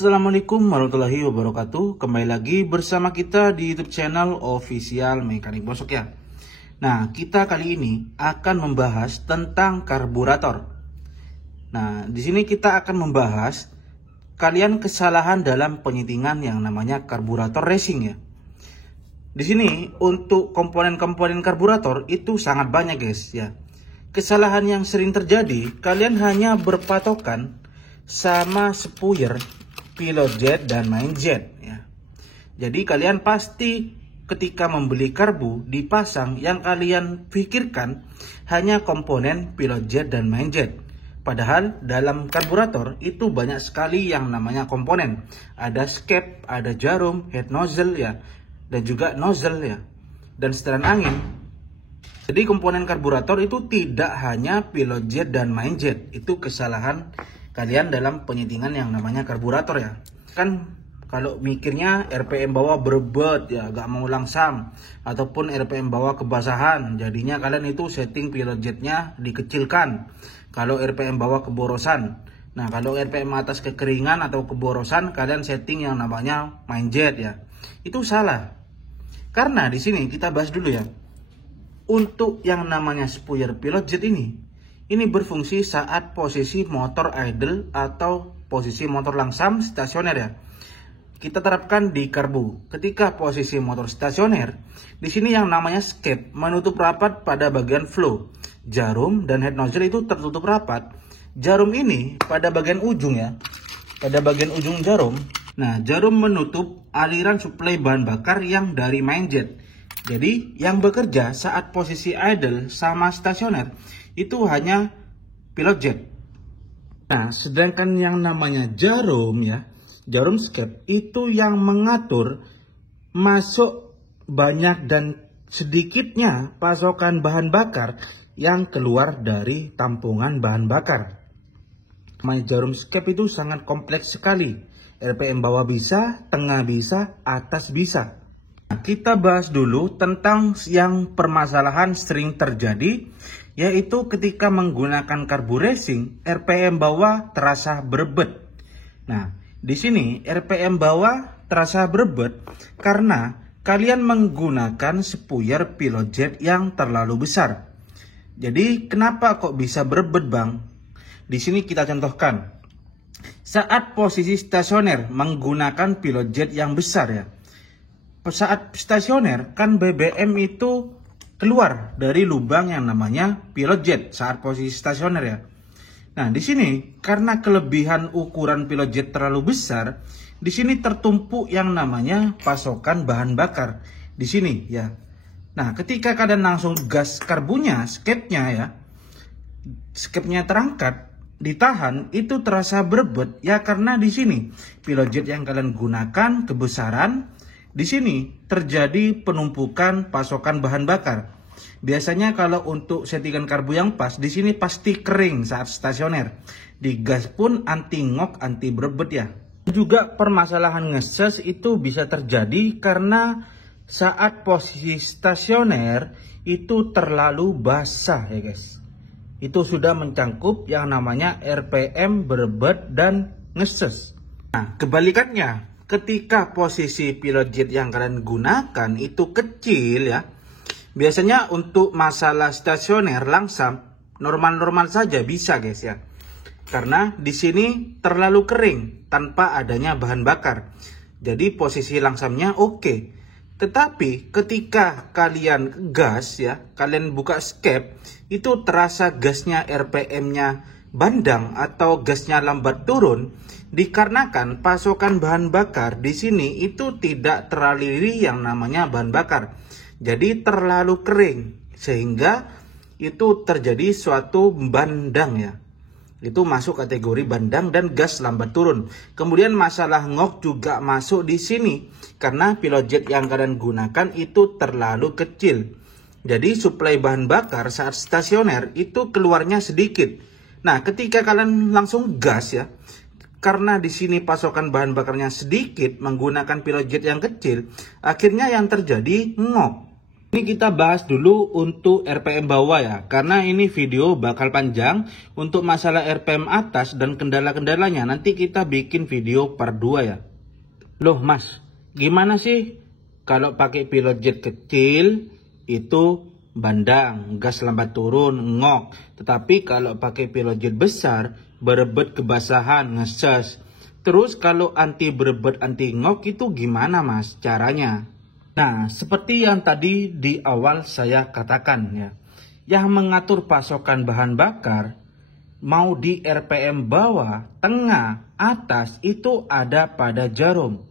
Assalamualaikum warahmatullahi wabarakatuh. Kembali lagi bersama kita di YouTube channel Official Mekanik Bosok ya. Nah, kita kali ini akan membahas tentang karburator. Nah, di sini kita akan membahas kalian kesalahan dalam penyetingan yang namanya karburator racing ya. Di sini untuk komponen-komponen karburator itu sangat banyak guys ya. Kesalahan yang sering terjadi, kalian hanya berpatokan sama spuyer, pilot jet dan main jet ya. Jadi kalian pasti ketika membeli karbu dipasang yang kalian pikirkan hanya komponen pilot jet dan main jet. Padahal dalam karburator itu banyak sekali yang namanya komponen. Ada skep, ada jarum, head nozzle ya, dan juga nozzle ya, dan setelan angin. Jadi komponen karburator itu tidak hanya pilot jet dan main jet. Itu kesalahan kalian dalam penyetingan yang namanya karburator ya. Kan kalau mikirnya RPM bawah berebet ya, gak mau langsam, ataupun RPM bawah kebasahan, jadinya kalian itu setting pilot jetnya dikecilkan. Kalau RPM bawah keborosan, nah kalau RPM atas kekeringan atau keborosan, kalian setting yang namanya main jet ya. Itu salah. Karena di sini kita bahas dulu ya. Untuk yang namanya spuyer pilot jet ini berfungsi saat posisi motor idle atau posisi motor langsam stasioner ya. Kita terapkan di karbu. Ketika posisi motor stasioner, di sini yang namanya skep menutup rapat pada bagian flow. Jarum dan head nozzle itu tertutup rapat. Jarum ini pada bagian ujung ya. Pada bagian ujung jarum. Nah, jarum menutup aliran suplai bahan bakar yang dari main jet. Jadi yang bekerja saat posisi idle sama stasioner itu hanya pilot jet. Nah, sedangkan yang namanya jarum ya, jarum skep itu yang mengatur masuk banyak dan sedikitnya pasokan bahan bakar yang keluar dari tampungan bahan bakar. Main jarum skep itu sangat kompleks sekali. RPM bawah bisa, tengah bisa, atas bisa. Nah, kita bahas dulu tentang yang permasalahan sering terjadi, yaitu ketika menggunakan karbu racing, RPM bawah terasa berebet. Nah, di sini RPM bawah terasa berebet karena kalian menggunakan spuyer pilot jet yang terlalu besar. Jadi kenapa kok bisa berebet bang? Di sini kita contohkan. Saat posisi stasioner menggunakan pilot jet yang besar ya. Saat stasioner kan BBM itu keluar dari lubang yang namanya pilot jet saat posisi stasioner ya. Nah, di sini karena kelebihan ukuran pilot jet terlalu besar, di sini tertumpuk yang namanya pasokan bahan bakar di sini ya. Nah, ketika kalian langsung gas karbunya, skepnya terangkat, ditahan, itu terasa berebet ya karena di sini pilot jet yang kalian gunakan kebesaran. Di sini terjadi penumpukan pasokan bahan bakar. Biasanya kalau untuk settingan karbu yang pas, di sini pasti kering saat stasioner. Digas pun anti ngok, anti berebet ya. Juga permasalahan ngeses itu bisa terjadi karena saat posisi stasioner itu terlalu basah ya guys. Itu sudah mencangkup yang namanya RPM berebet dan ngeses. Nah, kebalikannya. Ketika posisi pilot jet yang kalian gunakan itu kecil ya, biasanya untuk masalah stasioner langsam normal-normal saja bisa guys ya. Karena di sini terlalu kering tanpa adanya bahan bakar. Jadi posisi langsamnya oke. Tetapi ketika kalian gas ya, kalian buka skep, itu terasa gasnya RPM-nya bandang atau gasnya lambat turun. Dikarenakan pasokan bahan bakar di sini itu tidak teraliri yang namanya bahan bakar. Jadi terlalu kering sehingga itu terjadi suatu bandang ya. Itu masuk kategori bandang dan gas lambat turun. Kemudian masalah ngok juga masuk di sini karena pilot jet yang kalian gunakan itu terlalu kecil. Jadi suplai bahan bakar saat stasioner itu keluarnya sedikit. Nah, ketika kalian langsung gas ya, karena di sini pasokan bahan bakarnya sedikit menggunakan pilot jet yang kecil, akhirnya yang terjadi ngok. Ini kita bahas dulu untuk RPM bawah ya, karena ini video bakal panjang. Untuk masalah RPM atas dan kendala-kendalanya nanti kita bikin video part 2 ya. Loh mas, gimana sih kalau pakai pilot jet kecil itu bandang, gas lambat turun, ngok. Tetapi kalau pakai pilot jet besar, berebet kebasahan, ngeses. Terus kalau anti berebet anti ngok itu gimana mas caranya? Nah, seperti yang tadi di awal saya katakan ya, yang mengatur pasokan bahan bakar, mau di RPM bawah, tengah, atas, itu ada pada jarum.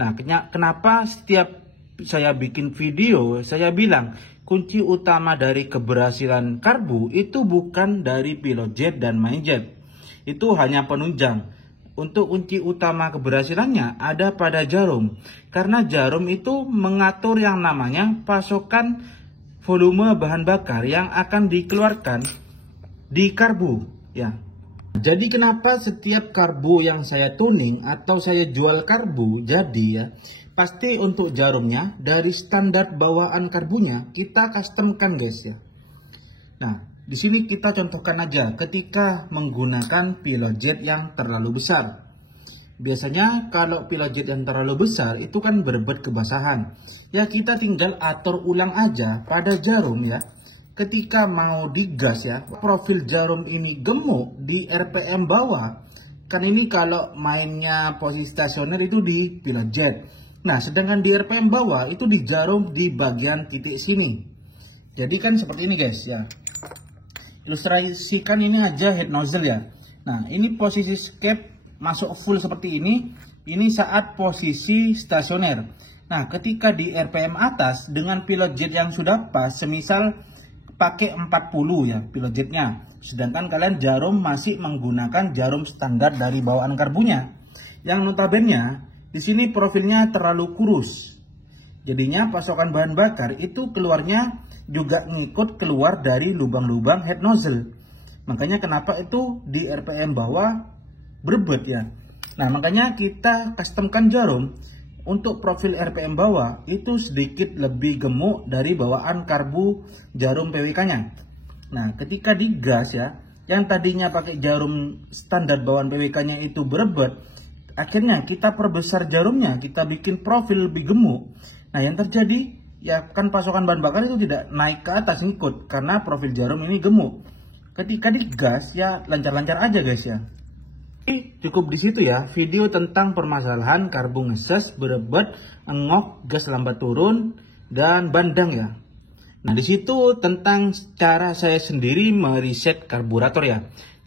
Nah, kenapa setiap saya bikin video, saya bilang, kunci utama dari keberhasilan karbu itu bukan dari pilot jet dan main jet. Itu hanya penunjang. Untuk kunci utama keberhasilannya ada pada jarum. Karena jarum itu mengatur yang namanya pasokan volume bahan bakar yang akan dikeluarkan di karbu. Ya. Jadi kenapa setiap karbu yang saya tuning atau saya jual karbu jadi ya, pasti untuk jarumnya dari standar bawaan karbunya kita customkan guys ya. Nah, di sini kita contohkan aja ketika menggunakan pilot jet yang terlalu besar. Biasanya kalau pilot jet yang terlalu besar itu kan berebet kebasahan. Ya kita tinggal atur ulang aja pada jarum ya. Ketika mau digas ya, profil jarum ini gemuk di RPM bawah. Kan ini kalau mainnya posisi stasioner itu di pilot jet. Nah, sedangkan di RPM bawah itu di jarum di bagian titik sini. Jadi kan seperti ini guys ya. Ilustrasikan ini aja head nozzle ya. Nah, ini posisi escape masuk full seperti ini. Ini saat posisi stasioner. Nah, ketika di RPM atas dengan pilot jet yang sudah pas, semisal pakai 40 ya pilot jetnya. Sedangkan kalian jarum masih menggunakan jarum standar dari bawaan karbunya. Yang notabene di sini profilnya terlalu kurus. Jadinya pasokan bahan bakar itu keluarnya juga ngikut keluar dari lubang-lubang head nozzle. Makanya kenapa itu di RPM bawah berebet ya. Nah, makanya kita customkan jarum untuk profil RPM bawah itu sedikit lebih gemuk dari bawaan karbu jarum PWK-nya. Nah, ketika digas ya, yang tadinya pakai jarum standar bawaan PWK-nya itu berebet, akhirnya kita perbesar jarumnya, kita bikin profil lebih gemuk. Nah, yang terjadi ya kan pasokan bahan bakar itu tidak naik ke atas ngikut karena profil jarum ini gemuk. Ketika digas ya lancar-lancar aja guys ya. Cukup di situ ya video tentang permasalahan karbu ngeses, berebet, ngok, gas lambat turun dan bandang ya. Nah, di situ tentang cara saya sendiri meriset karburator ya.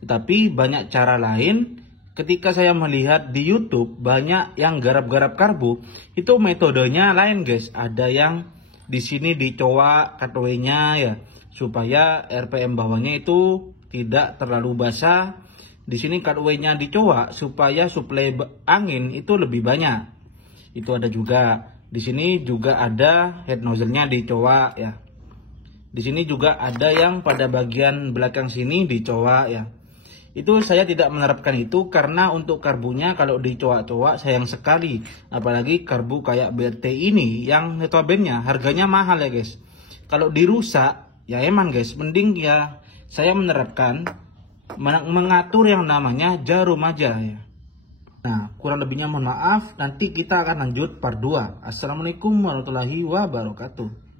Tetapi banyak cara lain. Ketika saya melihat di YouTube banyak yang garap-garap karbu, itu metodenya lain guys. Ada yang di sini dicowak cutaway-nya ya supaya RPM bawahnya itu tidak terlalu basah. Di sini cutaway-nya dicowak supaya suplai angin itu lebih banyak. Itu ada juga. Di sini juga ada head nozzle-nya dicowak ya. Di sini juga ada yang pada bagian belakang sini dicowak ya. Itu saya tidak menerapkan itu karena untuk karbunya kalau dicowak-cowak sayang sekali. Apalagi karbu kayak BRT ini yang notabene harganya mahal ya guys. Kalau dirusak ya emang guys, mending ya saya menerapkan mengatur yang namanya jarum aja ya. Nah, kurang lebihnya mohon maaf. Nanti kita akan lanjut part 2. Assalamualaikum warahmatullahi wabarakatuh.